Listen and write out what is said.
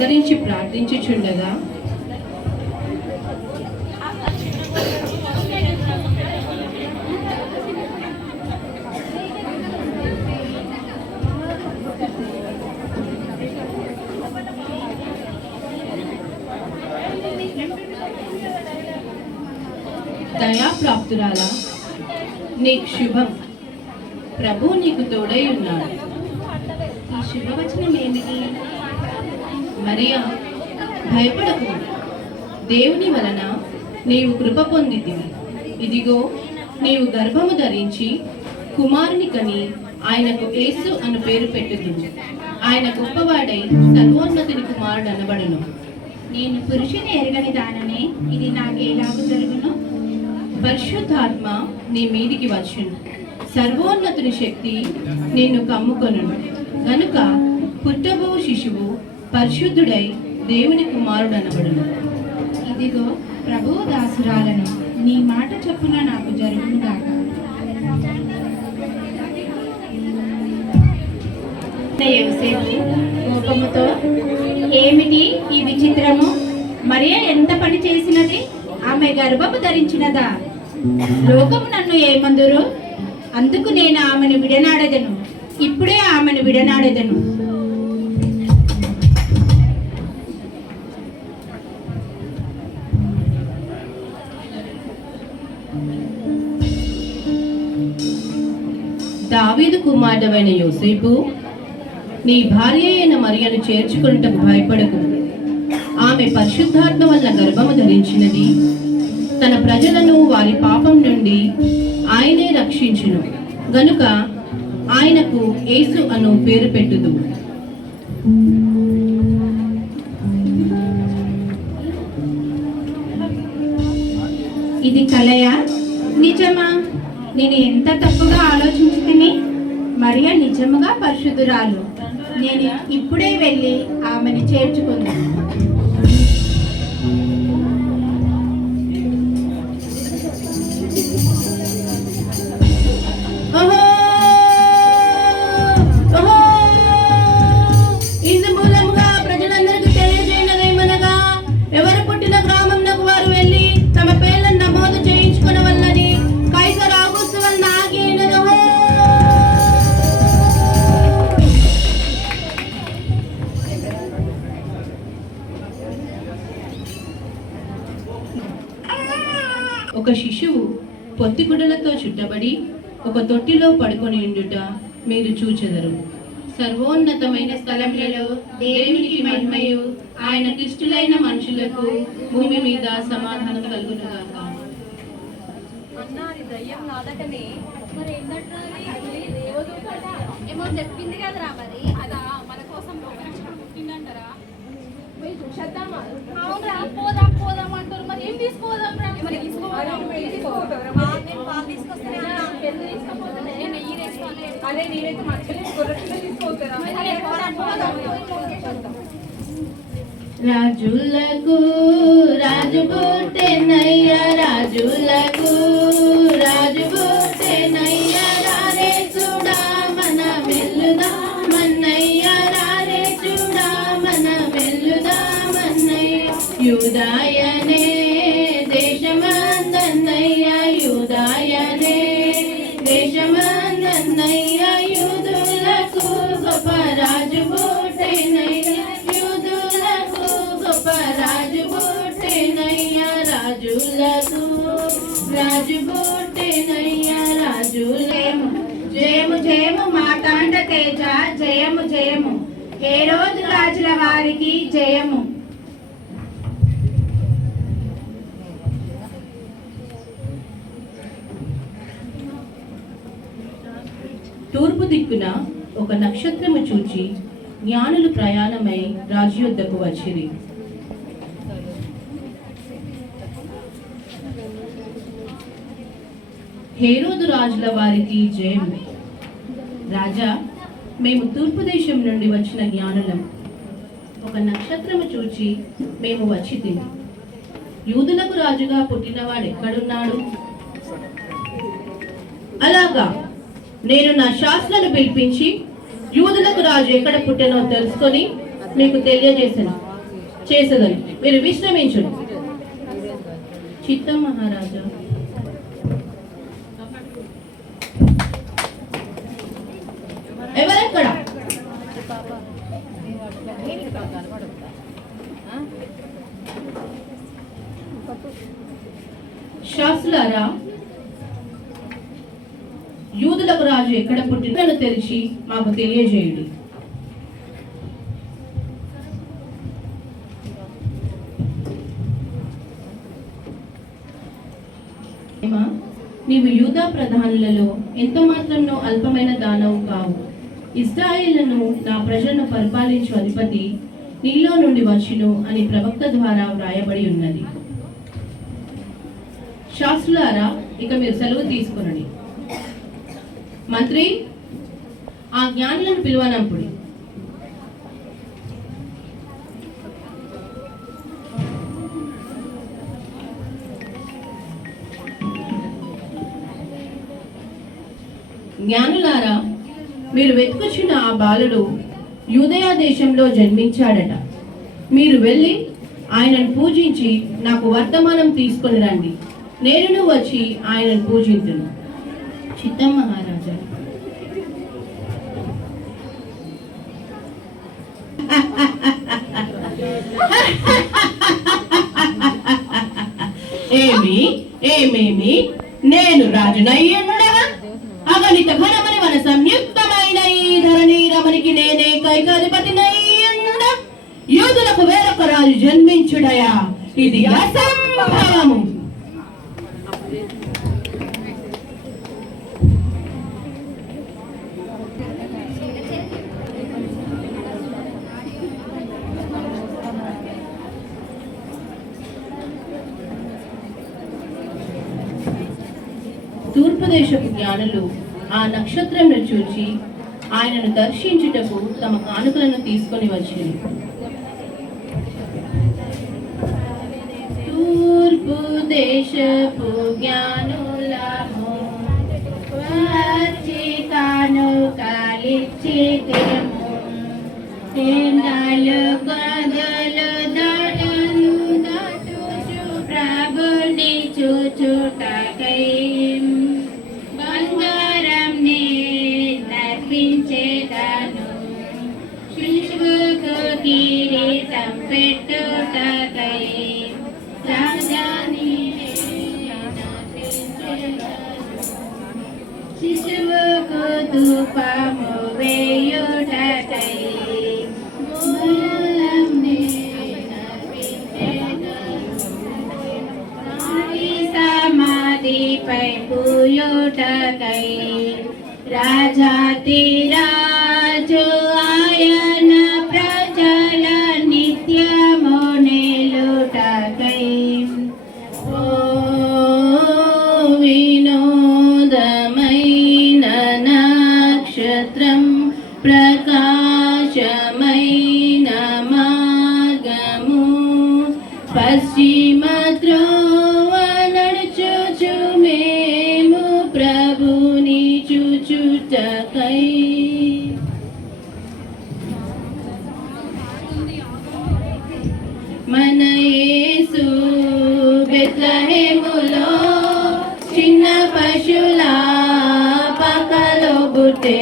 మోకరించి ప్రార్థించుచుండగా దయాప్రాప్తురాలా, నీకు శుభం, ప్రభు నీకు తోడై ఉన్నాడు. ఈ శుభవచనం ఏమిటి? మరియా, భయపడకు, దేవుని వలన నీవు కృప పొందితివి. ఇదిగో, నీవు గర్భము ధరించి కుమారుని కని ఆయనకు యేసు అను పేరు పెట్టుదువు. ఆయన గొప్పవాడై సర్వోన్నతుని కుమారుడు అనబడును. నేను పురుషుని ఎరగని దాననే, ఇది నాకెలాగూ జరుగును? పరిశుద్ధాత్మ నీ మీదికి వచ్చును, సర్వోన్నతుని శక్తి నిన్ను కమ్ముకొనును. గనుక పుట్టబో శిశువు పరిశుద్ధుడై దేవుని కుమారుడు అనబడును. ఇదిగో ప్రభువు దాసురాలను, నీ మాట చొప్పున నాకు జరుగును గాక. యోసేపు కోపముతో, ఏమిటి ఈ విచిత్రము? మరియ ఎంత పని చేసినది? ఆమె గర్భము ధరించినదా? లోకము నన్ను ఏమందురు? అందుకు నేను ఆమెను విడనాడదను, ఇప్పుడే ఆమెను విడనాడదను. దావీదు కుమారుడైన యోసేపు, నీ భార్య అయిన మరియను చేర్చుకున్నటకు భయపడకు. ఆమె పరిశుద్ధాత్మ వల్ల గర్భము ధరించినది. తన ప్రజలను వారి పాపం నుండి ఆయనే రక్షించును. గనుక ఆయనకు యేసు అను పేరు పెట్టుదు. ఇది కలయా, నిజమా? నేను ఎంత తప్పుగా ఆలోచించుకుని. మరియ నిజముగా పరిశుద్ధురాలు. నేను ఇప్పుడే వెళ్ళి ఆమెను చేర్చుకుందాను. ఒక శిశువు పొత్తిగుడ్డలతో చుట్టబడి ఒక తొట్టిలో పడుకొని ఉండుట మీరు చూచెదరు. సర్వోన్నతమైన స్థలములలో దేవునికి మహిమయు, ఆయన కిష్టులైన మనుషులకు భూమి మీద సమాధానం కలుగునుగాక. అన్నారి దయ్యం నాదటనే మరి ఏమో చెప్పింది కదరా. మరి అదా మన కోసం పుట్టిందంటారా? పోయి చూసేద్దామా? అవునరా, పోదాం పోదాం అంటారు. మరి ఏం తీసుకోదాం రా? మరి తీసుకోవాలి. అదే నేనైతే రాజులకు రాజు పుట్టెనయ్య, రాజులకు రాజు పుట్టెనయ్య, రారే చూడా మన వెల్లుదామన్నయ్య, రారే చూడా మన వెల్లుదామన్నయ్య. యూదాయనే దేశమందన్నయ్య, యూదాయనే దేశమందన్నయ్య, యూదులకు గొప్ప రాజు పుట్టెనయ్య, యూదులకు గొప్ప రాజు పుట్టెనయ్య, రాజులకు రాజు పుట్టెనయ్య, రాజులేము. జయము జయము మాతాండ తేజ, జయము జయము హేరోదు రాజుల వారికి జయము. తూర్పు దిక్కున ఒక నక్షత్రము చూచి జ్ఞానులు ప్రయాణమై రాజు యొద్దకు వచ్చిరి. హేరోదు రాజుల వారికి జయం. రాజా, మేము తూర్పు దేశం నుండి వచ్చిన జ్ఞానులం. ఒక నక్షత్రము చూచి మేము వచ్చితిమి. యూదులకు రాజుగా పుట్టినవాడు ఎక్కడున్నాడు? అలాగా, నేను నా శాస్త్రాలను పిలిపించి యూదులకు రాజు ఎక్కడ పుట్టినో తెలుసుకొని మీకు తెలియజేశాను. చేసేదని మీరు విశ్రమించుడు. చిత్తం మహారాజా. ఎవరెక్కడ? శాస్త్రులారా, యూదులకు రాజు ఎక్కడ పుట్టినను తెలిసి మాకు తెలియజేయుడి. నీవు యూదా ప్రధానులలో ఎంత మాత్రంలో అల్పమైన దానవు కావు. ఇశ్రాయేలును నా ప్రజలను పరిపాలించు అధిపతి నీలో నుండి వచ్చును అని ప్రవక్త ద్వారా వ్రాయబడి ఉన్నది. శాస్త్రులారా, ఇక మీరు సెలవు తీసుకునండి. మంత్రి, ఆ జ్ఞానులను పిలువనంపుడి. జ్ఞానులారా, మీరు వెతుకుచున్న ఆ బాలుడు యూదయా దేశంలో జన్మించాడట. మీరు వెళ్ళి ఆయనను పూజించి నాకు వర్తమానం తీసుకొని రండి. నేను వచ్చి ఆయనను పూజించును. చిత్తం మహారాజా. ఏమేమి నేను రాజునయ్యుండగా అగణిత ఘనమని మన సంయుక్తమైన ఈ ధరణి రమణికి నేనే కైకాధిపతినయ్యుండ యూదులకు వేరొక రాజు జన్మించుడయా? ఇది అసంభవము. తూర్పు దేశపు జ్ఞానులు ఆ నక్షత్రంను చూచి ఆయనను దర్శించుటకు తమ కానుకలను తీసుకొని వచ్చింది. తూర్పు దేశపు జ్ఞానులము వచ్చి కానుకలిచ్చితేము, ఎండలు గదులు దాటను దాటుచు ప్రభుని చూచుటకై బంగారం నే నర్పించేదను, శిశువుకు కిరీటం పెట్టుటకై రాజాని శిశువుకు ధూపము వేయుటకై మూలం నే నర్పించేదను, సమాధిపై పూయుటకై రాజాతి రాజు ఆయన ప్రజల నిత్యము నిలుటకై ఓ వినోదమైన నక్షత్రం ప్రకాశమైన మార్గము పశ్చిమ త్రోవ నడుచుచు మేము ప్రభుని చూచుటకై మన యేసు బెత్లెహేములో చిన్న పశుల పకలో పుట్టే.